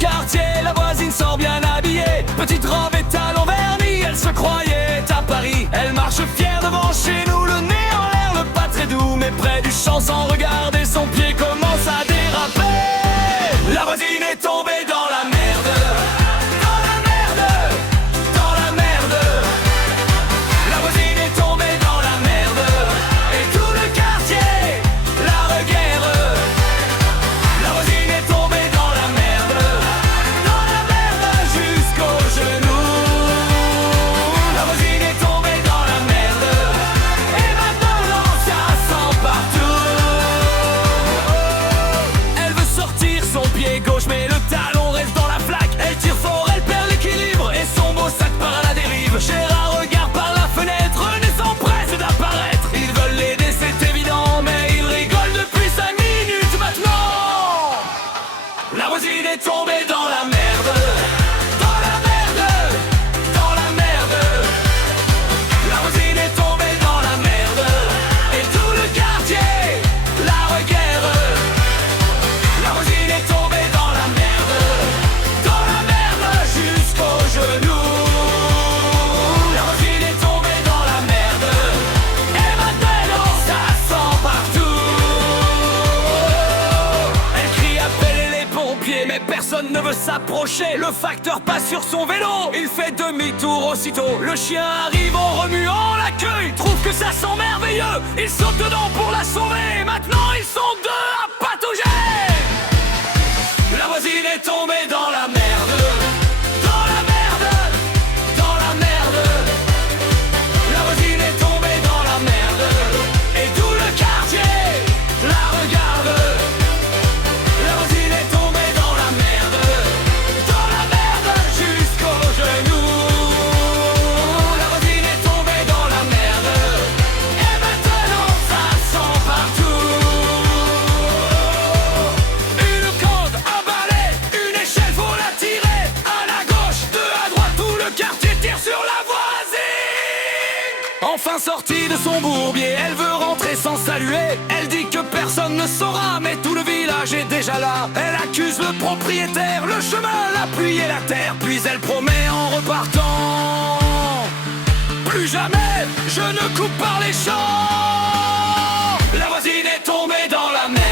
quartier, la voisine sort bien habillée. Petite robe et talons vernis, elle se croyait à Paris. Elle marche fière devant chez nous, le nez en l'air, le pas très doux. Mais près du champ, sans regarder, son pied commence à déraper. La voisine est tombée dans la merde. Dans la merde. Dans la merde. La voisine est tombée dans la merde. Et tout le quartier la reguerre. La voisine est tombée dans la merde. Dans la merde jusqu'aux genoux. La voisine est tombée dans la merde. Et maintenant ça sent partout. Elle veut sortir son pied gauche, mais le talon reste dans la flaque. Elle tire fort, elle perd l'équilibre, et son beau sac part à la dérive. Gérard regarde par la fenêtre, René s'empresse d'apparaître. Ils veulent l'aider, c'est évident, mais ils rigolent depuis 5 minutes maintenant. La voisine est tombée dans la merde. Dans la merde. Dans la merde. La voisine est tombée dans la merde. Et tout le quartier la reguerre. La voisine est tombée dans la merde. Dans la merde jusqu'aux genoux. La voisine est tombée dans la merde. Et maintenant ça sent partout. Elle crie, appelle les pompiers, mais personne ne veut s'approcher. Le facteur passe sur son vélo, il fait demi-tour aussitôt. Le chien arrive en remuant la queue, il trouve que ça sent merveilleux. Il saute dedans pour la sauver, maintenant ils sont deux à patauger. La voisine est tombée dans la merde. Dans la merde. Dans la merde. La voisine est tombée dans la merde. Et tout le quartier la regarde. La voisine est tombée dans la merde. Dans la merde jusqu'aux genoux. La voisine est tombée dans la merde. Et maintenant ça sent partout. Une corde, un balai, une échelle, faut la tirer. Un à gauche, deux à droite, tout le quartier tire sur la voisine. Enfin sortie de son bourbier, elle veut rentrer sans saluer. Elle dit que personne ne saura, mais tout le village est déjà là. Elle accuse le propriétaire, le chemin, la pluie et la terre. Puis elle promet en repartant: plus jamais je ne coupe par les champs. La voisine est tombée dans la mer.